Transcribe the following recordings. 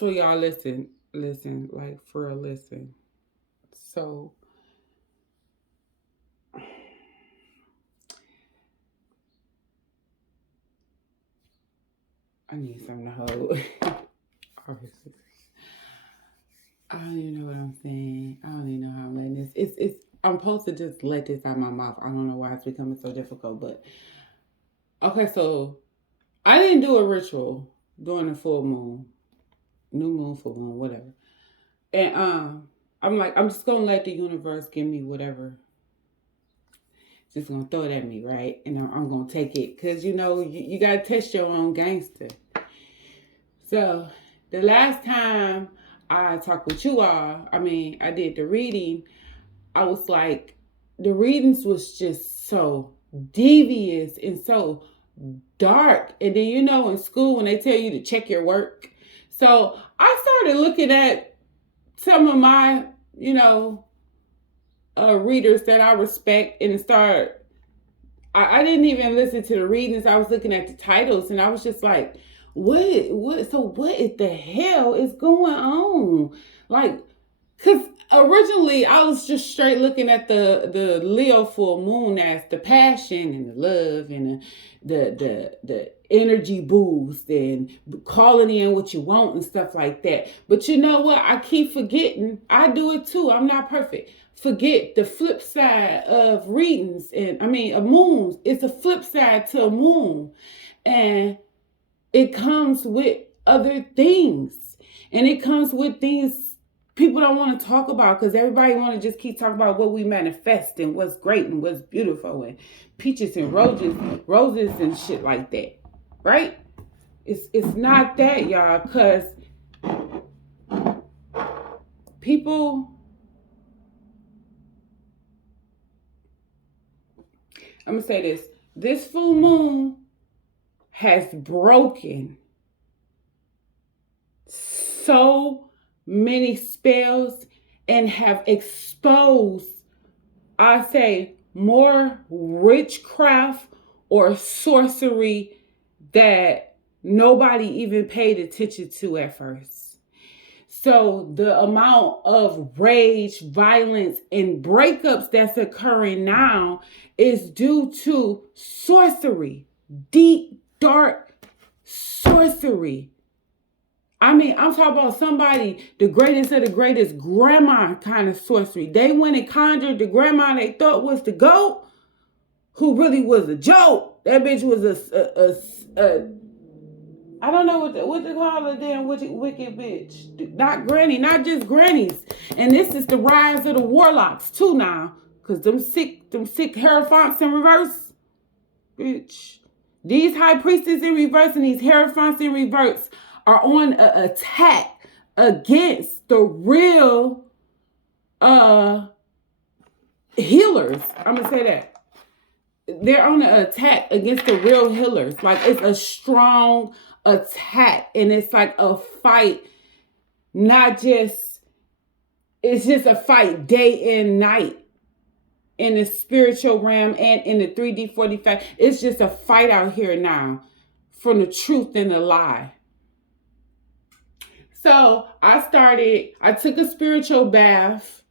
So y'all listen, like for real, listen. So I need something to hold. Obviously. I don't even know what I'm saying. I don't even know how I'm letting this. It's. I'm supposed to just let this out my mouth. I don't know why it's becoming so difficult, but okay. So I didn't do a ritual during the full moon, new moon, full moon, whatever. And I'm like, I'm just gonna let the universe give me whatever. It's just gonna throw it at me, right? And I'm gonna take it, cause you gotta test your own gangster. So the last time I talked with you all, I mean, I did the reading. I was like, the readings was just so devious and so dark. And then in school when they tell you to check your work. So I started looking at some of my, you know, readers that I respect and start. I didn't even listen to the readings. I was looking at the titles and I was just like, what is the hell is going on? Like, because originally I was just straight looking at the Leo full moon as the passion and the love and the energy boost and calling in what you want and stuff like that. But you know what? I keep forgetting. I do it too. I'm not perfect. Forget the flip side of readings and I mean a moon. It's a flip side to a moon. And it comes with other things. And it comes with things people don't want to talk about because everybody want to just keep talking about what we manifest and what's great and what's beautiful and peaches and roses and shit like that. Right? It's not that, y'all, because people, I'm gonna say this full moon has broken so many spells and have exposed, I say, more witchcraft or sorcery that nobody even paid attention to at first. So the amount of rage, violence, and breakups that's occurring now is due to sorcery, deep, dark sorcery. I mean, I'm talking about somebody, the greatest of the greatest, grandma kind of sorcery. They went and conjured the grandma they thought was the goat, who really was a joke. That bitch was a I don't know what they call her damn wicked bitch. Not granny, not just grannies. And this is the rise of the warlocks too now. Cause them sick hierophants in reverse. Bitch. These high priestesses in reverse and these hierophants in reverse are on an attack against the real healers. I'm gonna say that. They're on an attack against the real healers. Like it's a strong attack. And it's like a fight, not just, it's just a fight day and night in the spiritual realm and in the 3D, 45. It's just a fight out here now from the truth and the lie. So I took a spiritual bath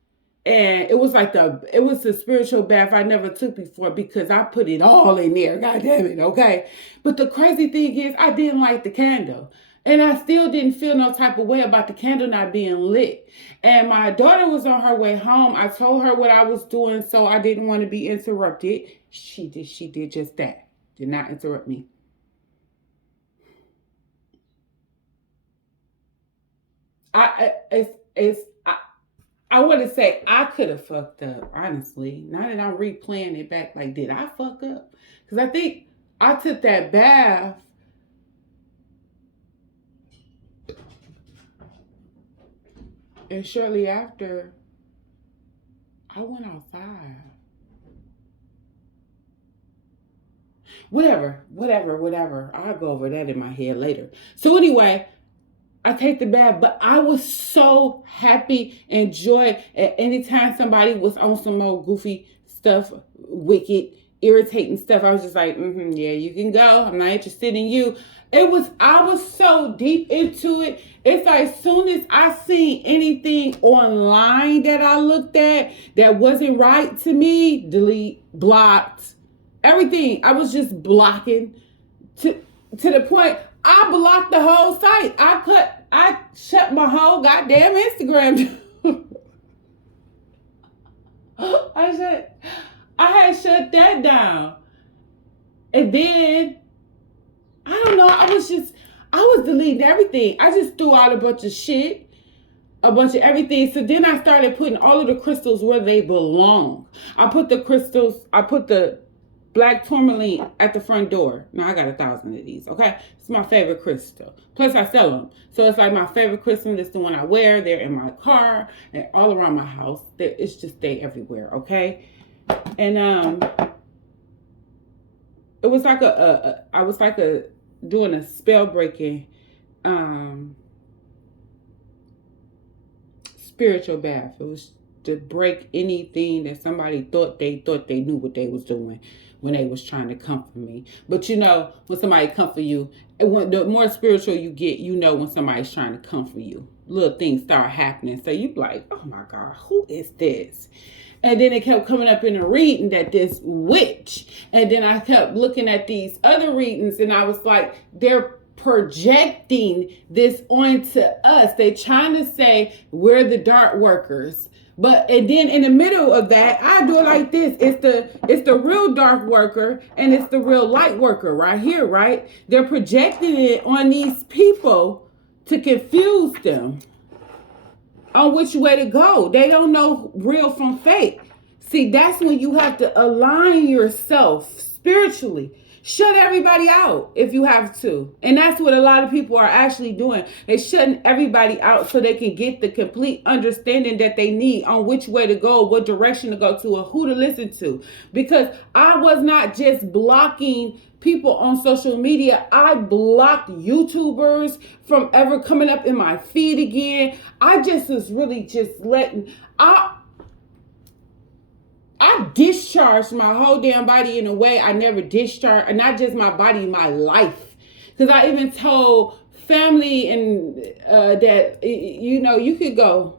and it was a spiritual bath I never took before because I put it all in there. God damn it. Okay. But the crazy thing is I didn't light the candle. And I still didn't feel no type of way about the candle not being lit. And my daughter was on her way home. I told her what I was doing, so I didn't want to be interrupted. She did just that. Did not interrupt me. I want to say I could have fucked up, honestly. Now that I'm replaying it back, like, did I fuck up? Because I think I took that bath and shortly after, I went outside. Whatever. I'll go over that in my head later. So anyway, I take the bath, but I was so happy and joy at any time somebody was on some old goofy stuff, wicked, irritating stuff. I was just like, yeah, you can go. I'm not interested in you. I was so deep into it. It's like as soon as I seen anything online that I looked at that wasn't right to me, delete, blocked, everything. I was just blocking to the point I blocked the whole site. I shut my whole goddamn Instagram down. I had shut that down. And then I don't know, I was deleting everything. I just threw out a bunch of shit, a bunch of everything. So then I started putting all of the crystals where they belong. I put the black tourmaline at the front door. Now I got 1,000 of these, okay? It's my favorite crystal. Plus I sell them. So it's like my favorite crystal. It's the one I wear. They're in my car and all around my house. It's just they everywhere, okay? And it was like I was like doing a spell breaking spiritual bath. It was to break anything that somebody thought they knew what they was doing when they was trying to comfort me. But you know, when somebody comfort you, the more spiritual you get, you know when somebody's trying to comfort you. Little things start happening. So you like, oh my God, who is this? And then it kept coming up in a reading that this witch. And then I kept looking at these other readings and I was like, they're projecting this onto us. They trying to say we're the dark workers. And then in the middle of that, I do it like this. It's the real dark worker and it's the real light worker right here, right? They're projecting it on these people to confuse them on which way to go. They don't know real from fake. See, that's when you have to align yourself spiritually. Shut everybody out if you have to. And that's what a lot of people are actually doing. They're shutting everybody out so they can get the complete understanding that they need on which way to go, what direction to go to, or who to listen to. Because I was not just blocking people on social media. I blocked YouTubers from ever coming up in my feed again. I just was really just letting... I discharged my whole damn body in a way I never discharged, and not just my body, my life. Because I even told family and that, you know, you could go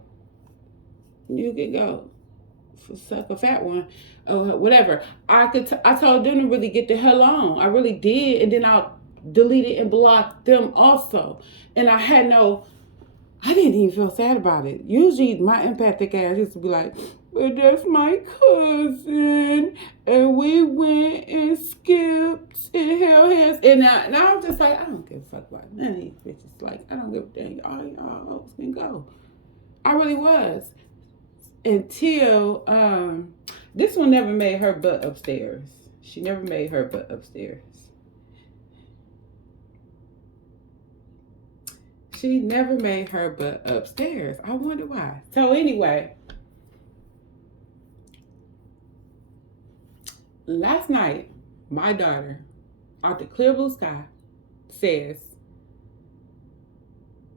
for suck a fat one or whatever. I told them to really get the hell on. I really did, and then I deleted and blocked them also. And I didn't even feel sad about it. Usually my empathic ass used to be like, but that's my cousin, and we went and skipped and held hands. And now I'm just like, I don't give a fuck about none of these bitches. Like, I don't give a damn. All y'all hoes can go. I really was. Until, this one never made her butt upstairs. She never made her butt upstairs. She never made her butt upstairs. I wonder why. So anyway, last night, my daughter, out the clear blue sky, says,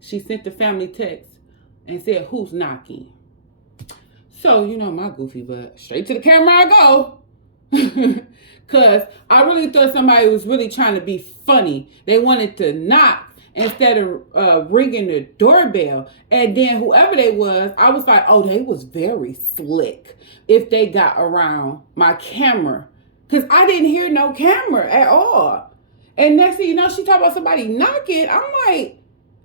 she sent the family text and said, who's knocking? So, you know, my goofy butt, straight to the camera I go. Because I really thought somebody was really trying to be funny. They wanted to knock instead of ringing the doorbell. And then whoever they was, I was like, oh, they was very slick if they got around my camera. Because I didn't hear no camera at all. And next thing you know, she talked about somebody knocking. I'm like,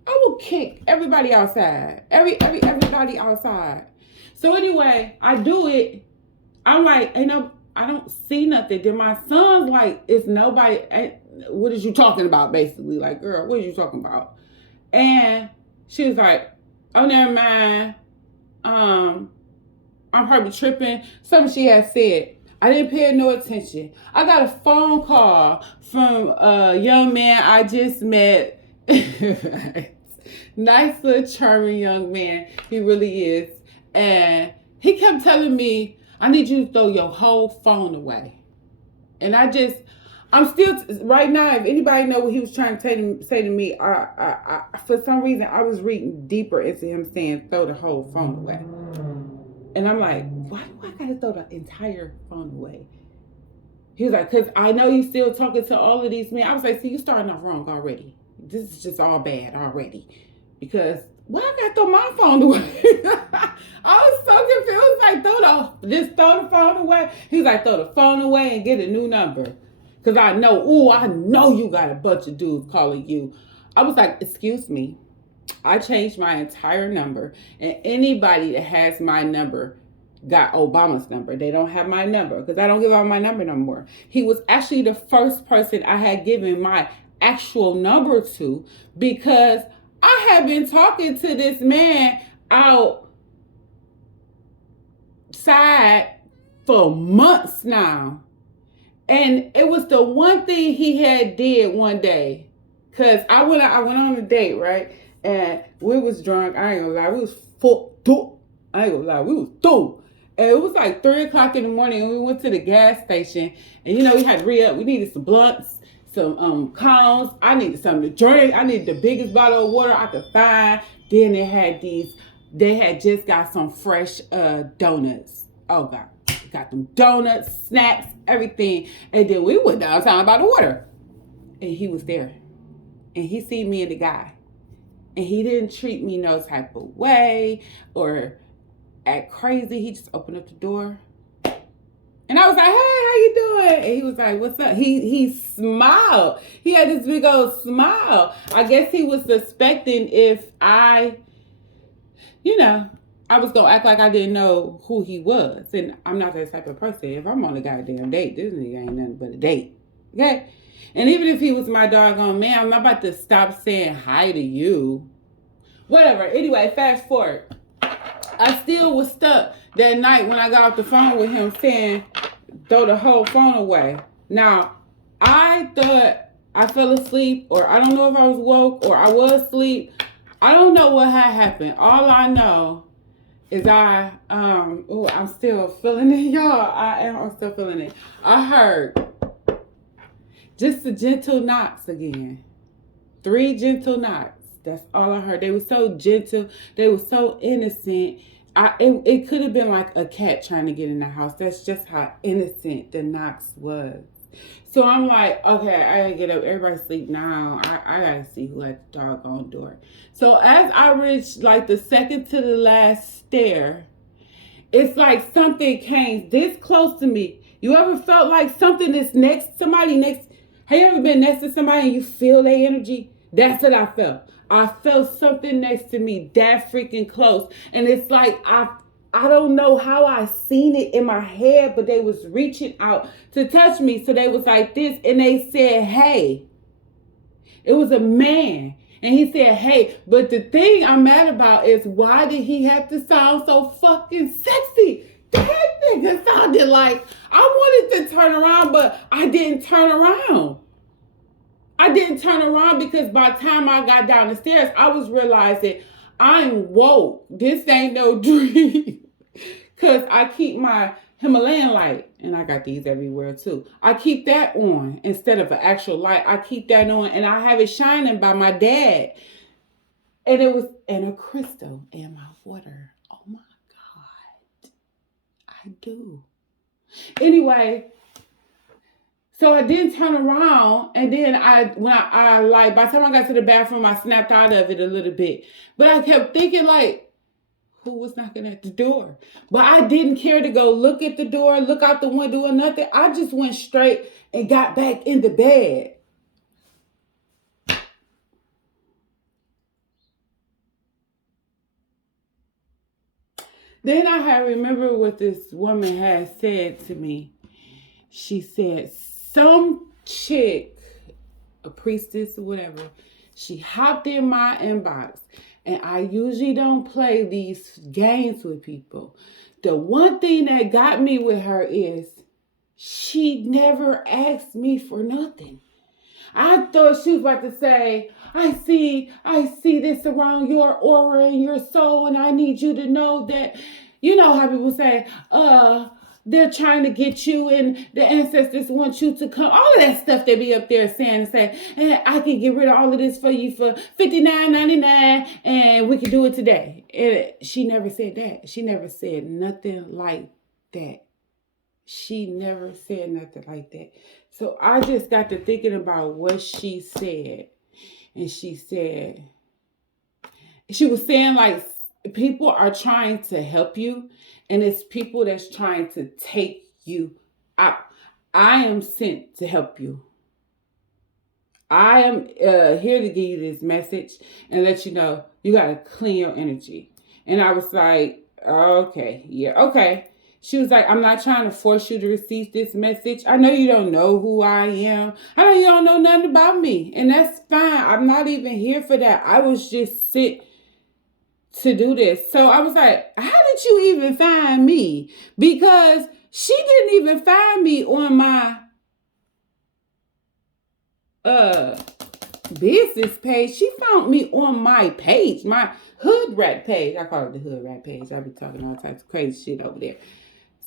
I will kick everybody outside. Everybody outside. So anyway, I do it. I'm like, I don't see nothing. Then my son's like, it's nobody. What is you talking about, basically? Like, girl, what are you talking about? And she was like, oh, never mind. I'm probably tripping. Something she had said. I didn't pay no attention. I got a phone call from a young man I just met. Nice little charming young man. He really is. And he kept telling me, I need you to throw your whole phone away. And I'm still, right now, if anybody know what he was trying to say to me, I for some reason, I was reading deeper into him saying, throw the whole phone away. And I'm like, why do I gotta throw the entire phone away? He was like, because I know you still talking to all of these men. I was like, see, you starting off wrong already. This is just all bad already. Because why I gotta throw my phone away? I was so confused. Like, just throw the phone away. He's like, throw the phone away and get a new number. Because I know you got a bunch of dudes calling you. I was like, excuse me. I changed my entire number. And anybody that has my number got Obama's number. They don't have my number because I don't give out my number no more. He was actually the first person I had given my actual number to because I had been talking to this man outside for months now. And it was the one thing he had did one day. Cause I went on a date, right? And we was drunk. I ain't gonna lie, we was fucked up. I ain't gonna lie, we was through. And it was like 3:00 in the morning, and we went to the gas station. And we had to re-up. We needed some blunts, some cones. I needed something to drink. I needed the biggest bottle of water I could find. Then they had just got some fresh donuts. Oh God, got them donuts, snacks, everything. And then we went downtown by the water. And he was there. And he seen me and the guy. And he didn't treat me no type of way or act crazy. He just opened up the door. And I was like, hey, how you doing? And he was like, what's up? He smiled. He had this big old smile. I guess he was suspecting if I was going to act like I didn't know who he was. And I'm not that type of person. If I'm on a goddamn date, this nigga ain't nothing but a date. Okay? And even if he was my doggone man, I'm not about to stop saying hi to you. Whatever. Anyway, fast forward. I still was stuck that night when I got off the phone with him saying, throw the whole phone away. Now, I thought I fell asleep, or I don't know if I was woke or I was asleep. I don't know what had happened. All I know is I'm still feeling it, y'all. I'm still feeling it. I heard just the gentle knocks again. 3 gentle knocks. That's all I heard. They were so gentle. They were so innocent. It could have been like a cat trying to get in the house. That's just how innocent the knocks was. So I'm like, okay, I gotta get up. Everybody sleep now. I gotta see who at the doggone door. So as I reached like the second to the last stair, it's like something came this close to me. You ever felt like something is somebody next? Have you ever been next to somebody and you feel their energy? That's what I felt. I felt something next to me that freaking close. And it's like I don't know how I seen it in my head, but they was reaching out to touch me. So they was like this and they said, hey. It was a man. And he said, hey. But the thing I'm mad about is why did he have to sound so fucking sexy? That nigga sounded like I wanted to turn around, but I didn't turn around. I didn't turn around because by the time I got down the stairs, I was realizing I'm woke. This ain't no dream. Because I keep my Himalayan light, and I got these everywhere too. I keep that on instead of an actual light. I keep that on, and I have it shining by my dad. And it was in a crystal in my water. Oh my God. I do. Anyway, so I didn't turn around, and then by the time I got to the bathroom, I snapped out of it a little bit. But I kept thinking like, who was knocking at the door? But I didn't care to go look at the door, look out the window or nothing. I just went straight and got back in the bed. Then I had remembered what this woman had said to me. She said, some chick, a priestess or whatever, she hopped in my inbox. And I usually don't play these games with people. The one thing that got me with her is she never asked me for nothing. I thought she was about to say, I see this around your aura and your soul, and I need you to know that, you know how people say, they're trying to get you and the ancestors want you to come. All of that stuff they be up there saying and say, hey, I can get rid of all of this for you for $59.99 and we can do it today. And she never said that. She never said nothing like that. She never said nothing like that. So I just got to thinking about what she said. And she was saying like people are trying to help you, and it's people that's trying to take you out. I am sent to help you. I am here to give you this message and let you know you got to clean your energy. And I was like, okay, yeah, okay. She was like, I'm not trying to force you to receive this message. I know you don't know who I am. I know you don't know nothing about me. And that's fine. I'm not even here for that. I was just sent to do this. So I was like, how did you even find me? Because she didn't even find me on my uh business page. She found me on my page, my hood rat page. I call it the hood rat page. I be talking all types of crazy shit over there.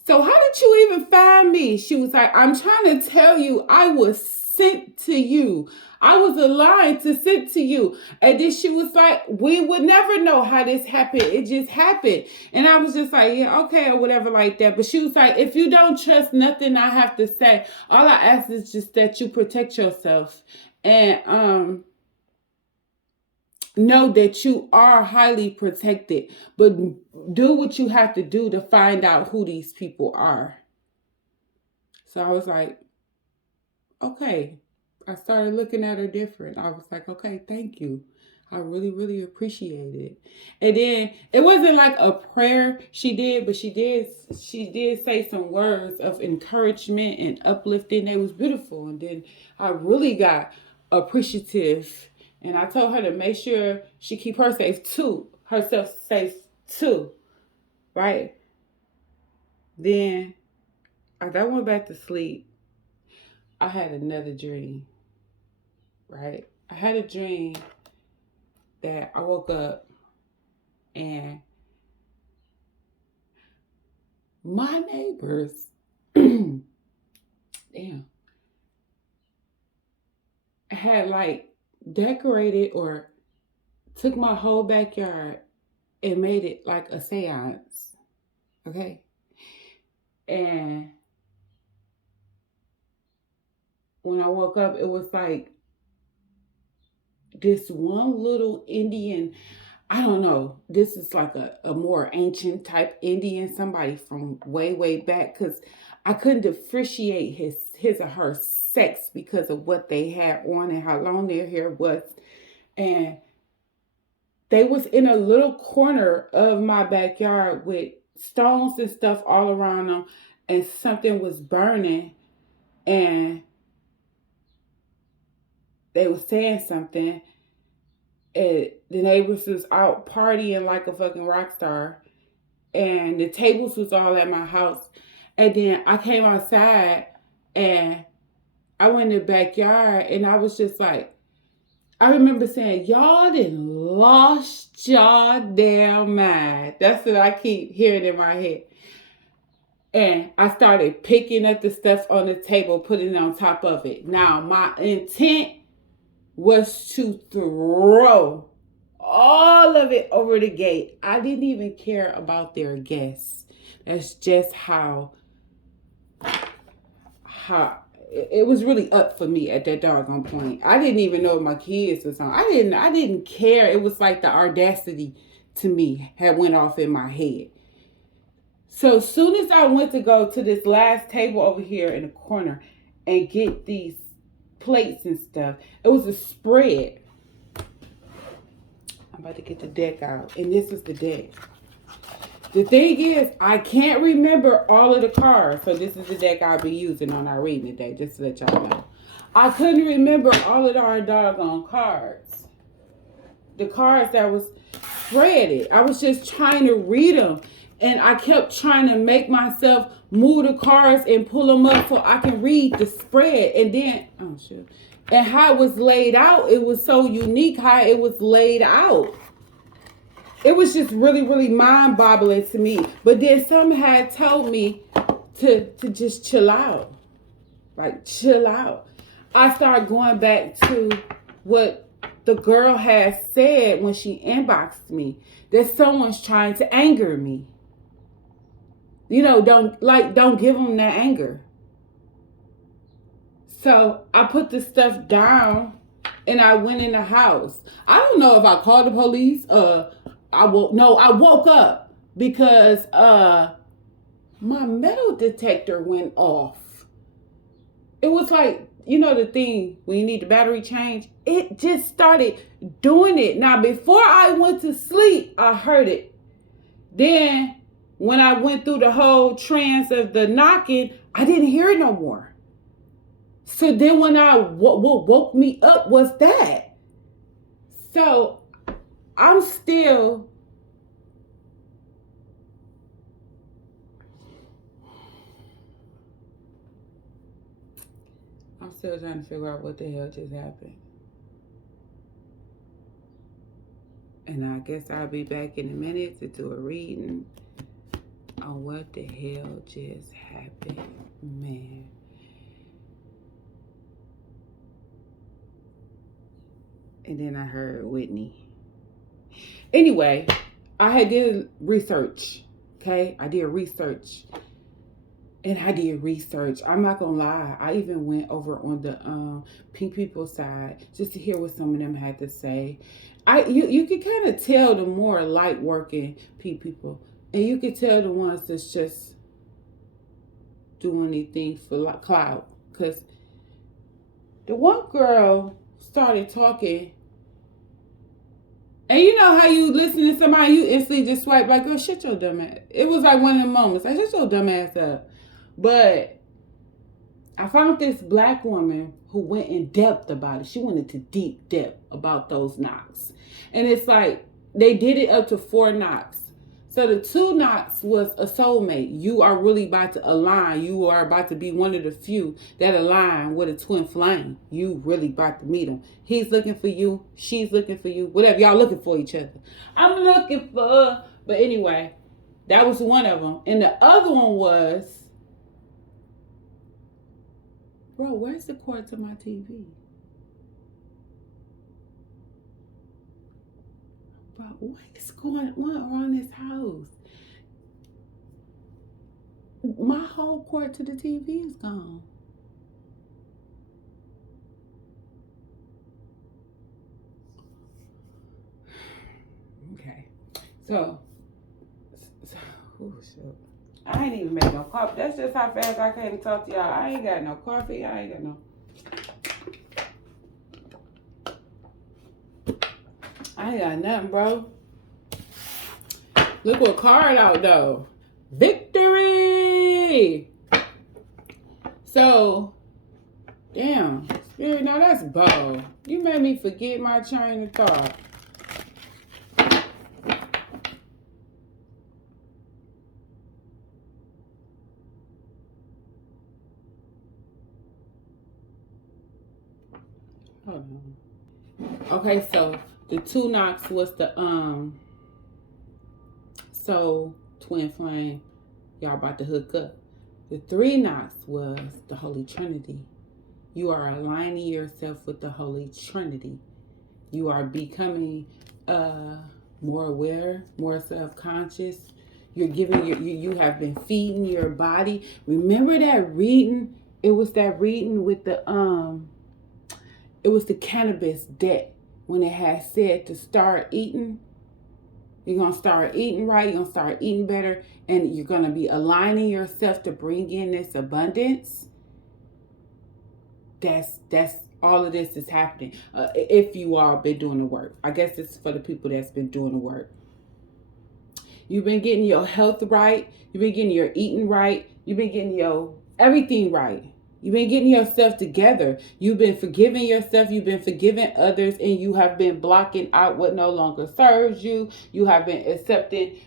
So how did you even find me? She was like, I'm trying to tell you, I was sent to you. I was aligned to send to you. And then she was like, we would never know how this happened. It just happened. And I was just like, yeah, okay, or whatever like that. But she was like, if you don't trust nothing I have to say, all I ask is just that you protect yourself. And know that you are highly protected, but do what you have to do to find out who these people are. So I was like, okay. I started looking at her different. I was like, okay, thank you. I really, really appreciate it. And then it wasn't like a prayer she did, but she did say some words of encouragement and uplifting. It was beautiful. And then I really got appreciative. And I told her to make sure she keep herself safe too. Right? Then as I went back to sleep, I had another dream. Right? I had a dream that I woke up and my neighbors, damn, had like decorated or took my whole backyard and made it like a seance. Okay. And when I woke up, it was like this one little Indian, I don't know, this is like a more ancient type Indian, somebody from way, way back, because I couldn't differentiate his or her sex because of what they had on and how long their hair was. And they was in a little corner of my backyard with stones and stuff all around them, and something was burning, and they was saying something, and the neighbors was out partying like a fucking rock star, and the tables was all at my house. And then I came outside and I went in the backyard, and I was just like, I remember saying, y'all done lost y'all damn mind. That's what I keep hearing in my head. And I started picking up the stuff on the table, putting it on top of it. Now, my intent was to throw all of it over the gate. I didn't even care about their guests. That's just how it was really up for me at that doggone point. I didn't even know my kids was on. I didn't care. It was like the audacity to me had went off in my head. So as soon as I went to go to this last table over here in the corner and get these plates and stuff, it was a spread. I'm about to get the deck out, and this is the deck. The thing is, I can't remember all of the cards, so this is the deck I'll be using on our reading today, just to let y'all know. I couldn't remember all of our doggone cards. The cards that was spreaded. I was just trying to read them, and I kept trying to make myself move the cards and pull them up so I can read the spread. And then, oh shit. And how it was laid out, it was so unique how it was laid out. It was just really, really mind-boggling to me. But then some had told me to just chill out. Like, chill out. I started going back to what the girl had said when she inboxed me. That someone's trying to anger me. don't give them that anger. So I put the stuff down and I went in the house. I don't know if I called the police. I woke up because my metal detector went off. It was like, the thing when you need the battery change. It just started doing it. Now, before I went to sleep, I heard it. Then when I went through the whole trance of the knocking, I didn't hear it no more. So then when what woke me up was that. So I'm still trying to figure out what the hell just happened. And I guess I'll be back in a minute to do a reading on what the hell just happened. Man. And then I heard Whitney. Anyway, I did research. Okay? I did research. And I did research. I'm not gonna lie. I even went over on the Pink People side just to hear what some of them had to say. You can kind of tell the more light working Pink People, and you can tell the ones that's just doing anything for clout. Cause the one girl started talking, and you know how you listen to somebody, you instantly just swipe like, "Oh, shut your dumb ass." It was like one of them moments, like, shut your dumb ass up. But I found this black woman who went in depth about it. She went into deep depth about those knocks. And it's like they did it up to 4 knocks. So the 2 knocks was a soulmate. You are really about to align. You are about to be one of the few that align with a twin flame. You really about to meet him. He's looking for you. She's looking for you. Whatever. Y'all looking for each other. I'm looking for... But anyway, that was one of them. And the other one was... Bro, where's the cord to my TV? Bro, what is going on around this house? My whole cord to the TV is gone. Okay. So oh, shit. I ain't even made no coffee. That's just how fast I came to talk to y'all. I ain't got no coffee. I ain't got nothing, bro. Look what card out, though. Victory! So, damn. Spirit, now that's bold. You made me forget my train of thought. Okay, so the 2 knocks was the soul twin flame. Y'all about to hook up. The 3 knocks was the Holy Trinity. You are aligning yourself with the Holy Trinity. You are becoming more aware, more self-conscious. You're giving you have been feeding your body. Remember that reading? It was that reading with the it was the cannabis deck when it had said to start eating. You're going to start eating right. You're going to start eating better. And you're going to be aligning yourself to bring in this abundance. That's all of this is happening. If you all been doing the work. I guess it's for the people that's been doing the work. You've been getting your health right. You've been getting your eating right. You've been getting your everything right. You've been getting yourself together. You've been forgiving yourself. You've been forgiving others. And you have been blocking out what no longer serves you. You have been accepting,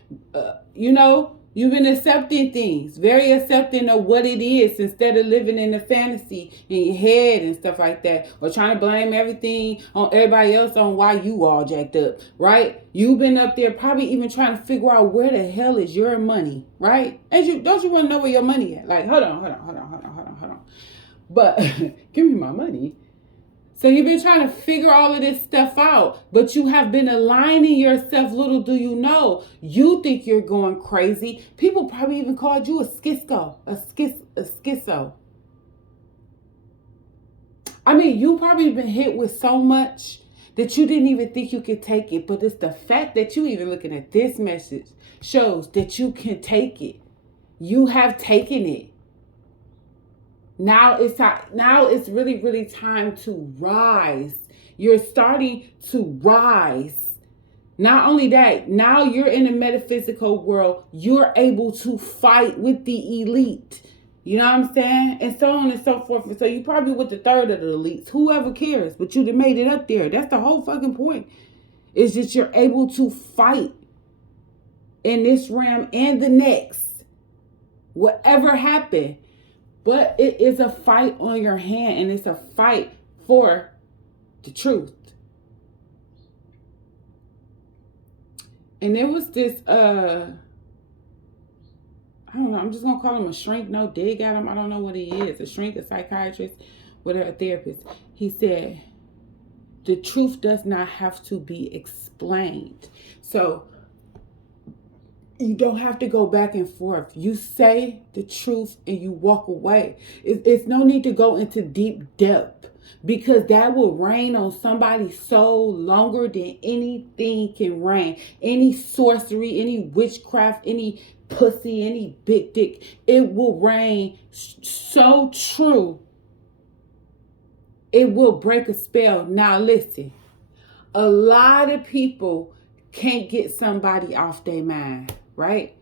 you've been accepting things. Very accepting of what it is instead of living in the fantasy in your head and stuff like that. Or trying to blame everything on everybody else on why you all jacked up, right? You've been up there probably even trying to figure out where the hell is your money, right? Don't you want to know where your money at? Like, hold on. But give me my money. So you've been trying to figure all of this stuff out, but you have been aligning yourself. Little do you know, you think you're going crazy. People probably even called you a schizo. I mean, you probably been hit with so much that you didn't even think you could take it. But it's the fact that you even looking at this message shows that you can take it. You have taken it. Now it's time. Now it's really, really time to rise. You're starting to rise. Not only that, now you're in the metaphysical world. You're able to fight with the elite. You know what I'm saying? And so on and so forth. And so you probably with the third of the elites. Whoever cares? But you done made it up there. That's the whole fucking point. Is that you're able to fight in this realm and the next. Whatever happened. But it is a fight on your hand, and it's a fight for the truth. And there was this, I don't know, I'm just going to call him a shrink, no dig at him. I don't know what he is, a shrink, a psychiatrist, whatever, a therapist. He said, the truth does not have to be explained. So you don't have to go back and forth. You say the truth and you walk away. It's no need to go into deep depth, because that will rain on somebody's soul longer than anything can rain. Any sorcery, any witchcraft, any pussy, any big dick. It will rain so true. It will break a spell. Now listen, a lot of people can't get somebody off their mind. Right?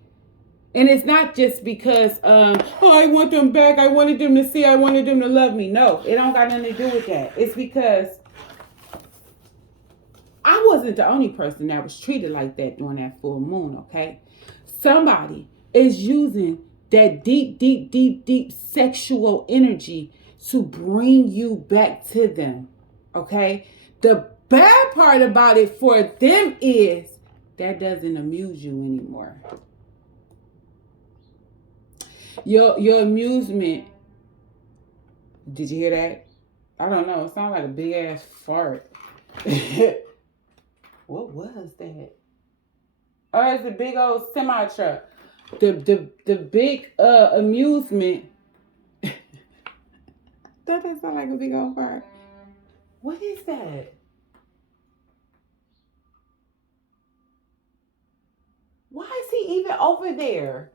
And it's not just because, I want them back. I wanted them to see. I wanted them to love me. No, it don't got nothing to do with that. It's because I wasn't the only person that was treated like that during that full moon, okay? Somebody is using that deep sexual energy to bring you back to them, okay? The bad part about it for them is that doesn't amuse you anymore. Your amusement. Did you hear that? I don't know. It sounded like a big ass fart. What was that? Oh, it's a big old semi truck. The big amusement. That doesn't sound like a big old fart. What is that? Why is he even over there?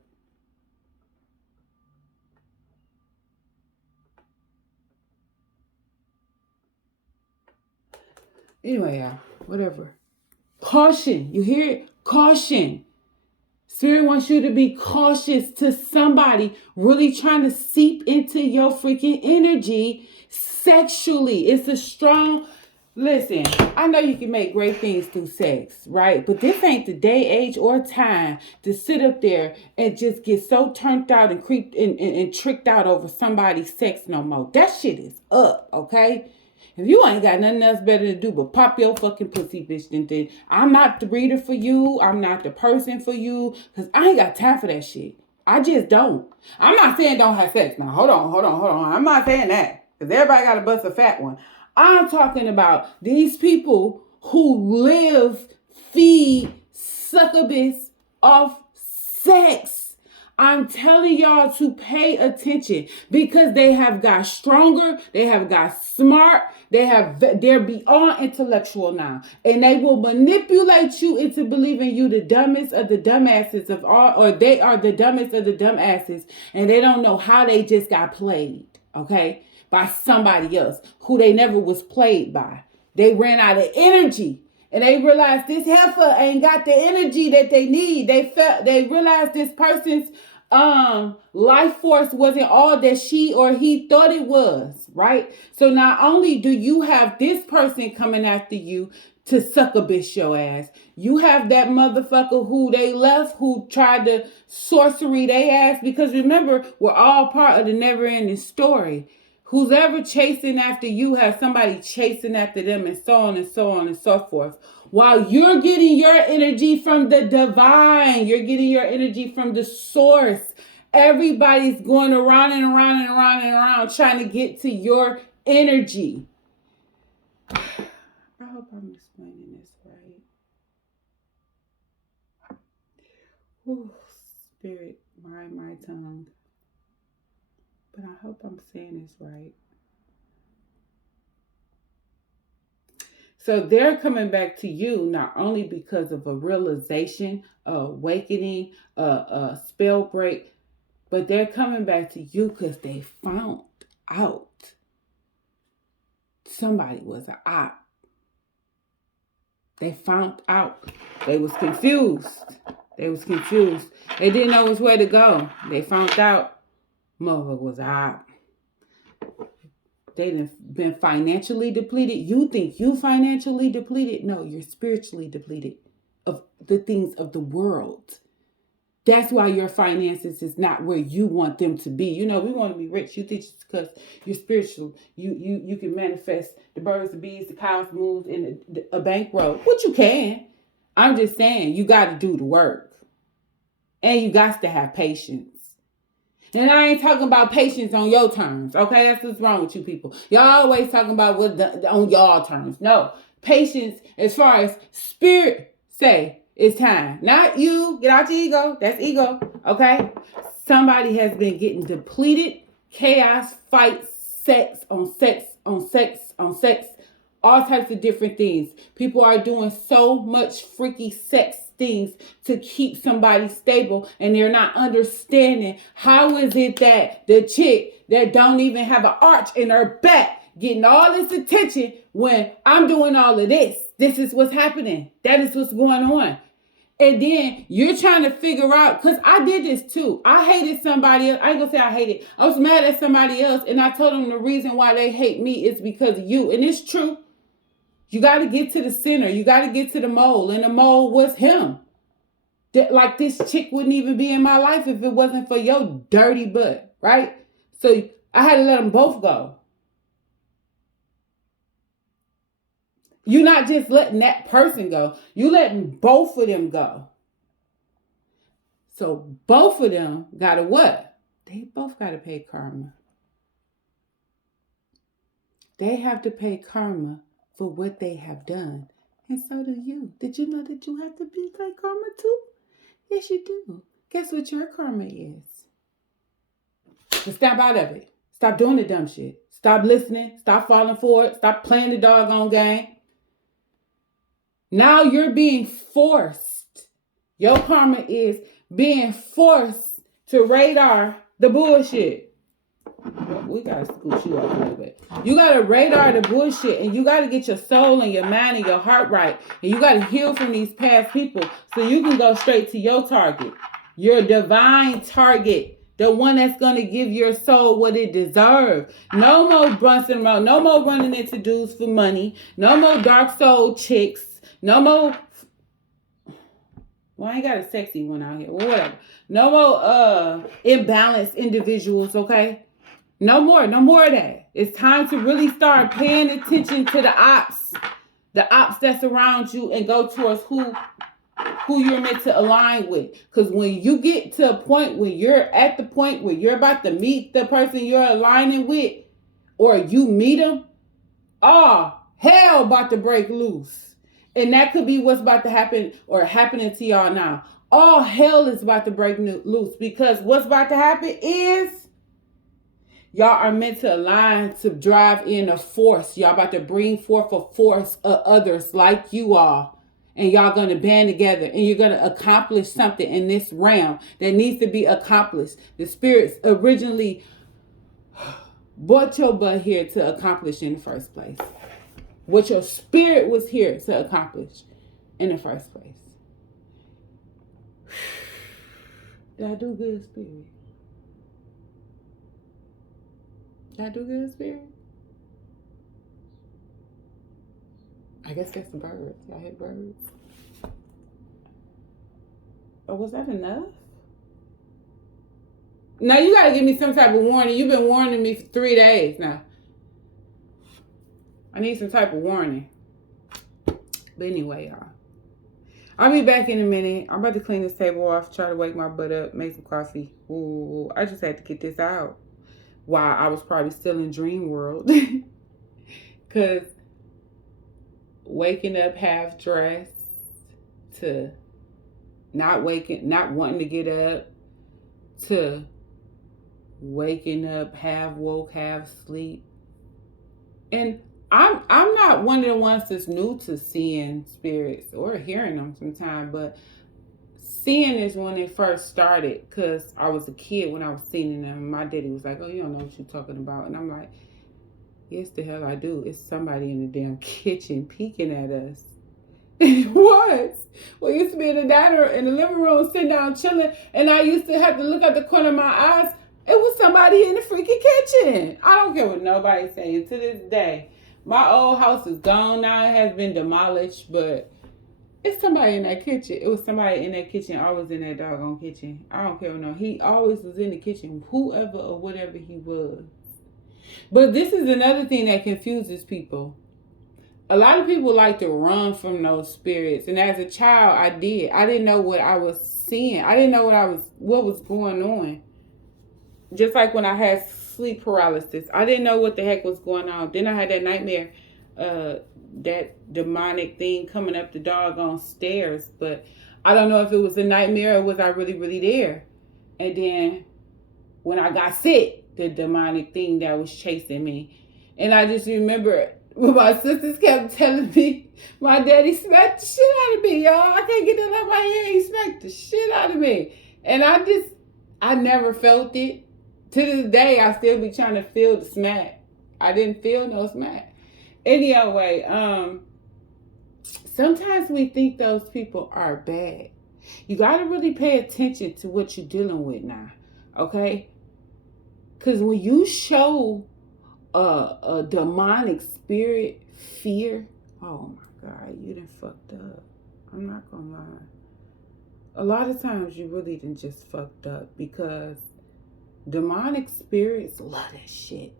Anyway, y'all, whatever. Caution. You hear it? Caution. Spirit wants you to be cautious to somebody really trying to seep into your freaking energy sexually. It's a strong... Listen, I know you can make great things through sex, right? But this ain't the day, age, or time to sit up there and just get so turned out and creeped and tricked out over somebody's sex no more. That shit is up, okay? If you ain't got nothing else better to do but pop your fucking pussy, bitch, then I'm not the reader for you. I'm not the person for you. Because I ain't got time for that shit. I just don't. I'm not saying don't have sex. Now, hold on. I'm not saying that. Because everybody got to bust a fat one. I'm talking about these people who live, feed, succubus off sex. I'm telling y'all to pay attention, because they have got stronger, they have got smart, they're beyond intellectual now, and they will manipulate you into believing you the dumbest of the dumbasses of all, or they are the dumbest of the dumbasses, and they don't know how they just got played, okay, by somebody else who they never was played by. They ran out of energy. And they realized this heifer ain't got the energy that they need. They realized this person's life force wasn't all that she or he thought it was, right? So not only do you have this person coming after you to succubus your ass, you have that motherfucker who they left, who tried to sorcery they ass, because remember, we're all part of the never-ending story. Who's ever chasing after you has somebody chasing after them, and so on and so on and so forth. While you're getting your energy from the divine, you're getting your energy from the source. Everybody's going around and around and around and around trying to get to your energy. Ooh, spirit, mind my tongue. But I hope I'm saying this right. So they're coming back to you not only because of a realization, a awakening, a spell break, but they're coming back to you because they found out somebody was an op. They found out. They was confused. They didn't know which way to go. They found out motherfucker was an op. They done been financially depleted. You think you financially depleted? No, you're spiritually depleted of the things of the world. That's why your finances is not where you want them to be. You know, we want to be rich. You think it's because you're spiritual. You can manifest the birds, the bees, the cows, moves in a bankroll. Which you can. I'm just saying, you got to do the work. And you got to have patience. And I ain't talking about patience on your terms, okay? That's what's wrong with you people. Y'all always talking about on y'all terms. No, patience as far as spirit say it's time. Not you. Get out your ego. That's ego, okay? Somebody has been getting depleted. Chaos, fights, sex on sex on sex on sex. All types of different things. People are doing so much freaky sex things to keep somebody stable, and they're not understanding how is it that the chick that don't even have an arch in her back getting all this attention when I'm doing all of this. This is what's happening. That is what's going on. And then you're trying to figure out, because I did this too. I hated somebody else. I ain't gonna say I hated. I was mad at somebody else, and I told them the reason why they hate me is because of you. And it's true. You got to get to the center. You got to get to the mole. And the mole was him. Like this chick wouldn't even be in my life if it wasn't for your dirty butt, right? So I had to let them both go. You're not just letting that person go. You letting both of them go. So both of them got to what? They both got to pay karma. They have to pay karma for what they have done. And so do you. Did you know that you have to pay karma too? Yes, you do. Guess what your karma is? So stop out of it. Stop doing the dumb shit. Stop listening. Stop falling for it. Stop playing the doggone game. Now you're being forced. Your karma is being forced to radar the bullshit. We gotta scoot you up a little bit. You gotta radar the bullshit, and you gotta get your soul and your mind and your heart right. And you gotta heal from these past people so you can go straight to your target, your divine target, the one that's gonna give your soul what it deserves. No more Brunson around, no more running into dudes for money, no more dark soul chicks, no more. Well, I ain't got a sexy one out here. Whatever. No more imbalanced individuals, okay? No more of that. It's time to really start paying attention to the ops that's around you, and go towards who you're meant to align with. Because when you get to a point where you're at the point where you're about to meet the person you're aligning with, or you meet them, hell about to break loose. And that could be what's about to happen or happening to y'all now. All hell is about to break loose, because what's about to happen is y'all are meant to align to drive in a force. Y'all about to bring forth a force of others like you are. And y'all going to band together, and you're going to accomplish something in this realm that needs to be accomplished. The spirits originally brought your butt here to accomplish in the first place. What your spirit was here to accomplish in the first place. Did I do good, spirit? Did I do good, spirit? I guess that's the birds. Y'all hit birds. Oh, was that enough? Now you gotta give me some type of warning. You've been warning me for 3 days now. I need some type of warning. But anyway, y'all, I'll be back in a minute. I'm about to clean this table off, try to wake my butt up, make some coffee. Ooh, I just had to get this out while I was probably still in dream world. Because waking up half dressed to not wanting to get up, to waking up half woke, half asleep. And I'm not one of the ones that's new to seeing spirits or hearing them sometimes, but seeing is when it first started, because I was a kid when I was seeing them. My daddy was like, "Oh, you don't know what you're talking about," and I'm like, "Yes, the hell I do. It's somebody in the damn kitchen peeking at us." It was. We used to be in the living room, sitting down chilling, and I used to have to look at the corner of my eyes. It was somebody in the freaking kitchen. I don't care what nobody's saying. To this day, my old house is gone now. It has been demolished, but it's somebody in that kitchen. It was somebody in that kitchen, always in that doggone kitchen. I don't care what no. He always was in the kitchen, whoever or whatever he was. But this is another thing that confuses people. A lot of people like to run from those spirits, and as a child, I did. I didn't know what I was seeing. I didn't know what was going on. Just like when I had sleep paralysis, I didn't know what the heck was going on. Then I had that nightmare, that demonic thing coming up the doggone stairs. But I don't know if it was a nightmare or was I really, really there. And then when I got sick, the demonic thing that was chasing me, and I just remember. Well, my sisters kept telling me, my daddy smacked the shit out of me, y'all. I can't get that out of my head. He smacked the shit out of me. And I never felt it. To this day, I still be trying to feel the smack. I didn't feel no smack. Anyway, sometimes we think those people are bad. You got to really pay attention to what you're dealing with now, okay? Because when you show a demonic spirit fear, oh my God, you done fucked up. I'm not gonna lie. A lot of times you really done just fucked up, because demonic spirits love that shit.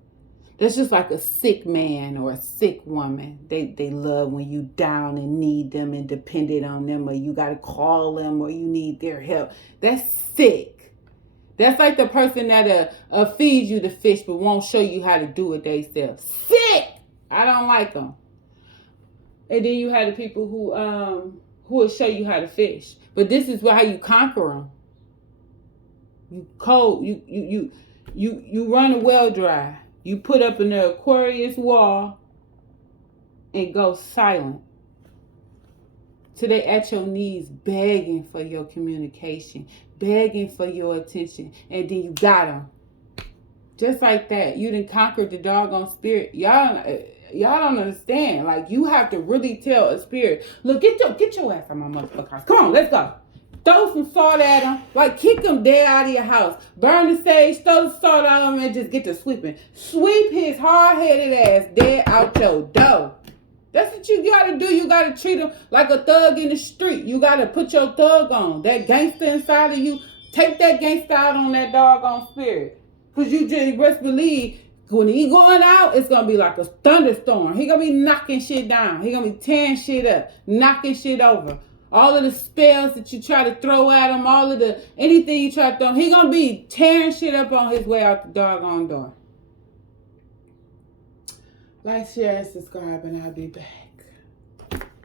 That's just like a sick man or a sick woman. They love when you down and need them and dependent on them, or you gotta call them, or you need their help. That's sick. That's like the person that feeds you the fish but won't show you how to do it themselves. Sick! I don't like them. And then you have the people who will show you how to fish. But this is how you conquer them. You run a well dry. You put up an Aquarius wall and go silent. So they at your knees begging for your communication, begging for your attention, and then you got them. Just like that. You done conquered the doggone spirit. Y'all don't understand. Like, you have to really tell a spirit, look, get your ass on my motherfucking house. Come on, let's go. Throw some salt at them. Like, kick them dead out of your house. Burn the sage, throw the salt on them, and just get to sweeping. Sweep his hard-headed ass dead out your door. That's what you gotta do. You gotta treat them like a thug in the street. You gotta put your thug on. That gangster inside of you, take that gangster out on that doggone spirit. Because you just best believe when he going out, it's gonna be like a thunderstorm. He gonna be knocking shit down. He gonna be tearing shit up, knocking shit over. All of the spells that you try to throw at him, all of anything you try to throw him, he gonna be tearing shit up on his way out the doggone door. Like, share, and subscribe, and I'll be back.